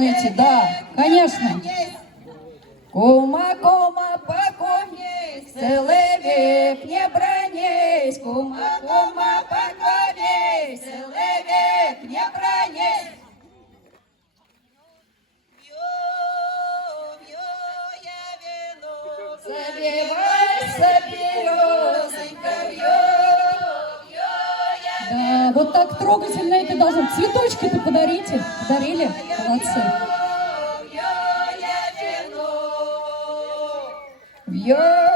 празднуете, да, конечно. Кума, кума, покумнись, целый век не бронись. Кума, кума, покумнись, целый век не бронись. Забивайся, березонька, да, вот так трогательно это должно. Цветочки-то подарите. Подарили? Молодцы. Вьё,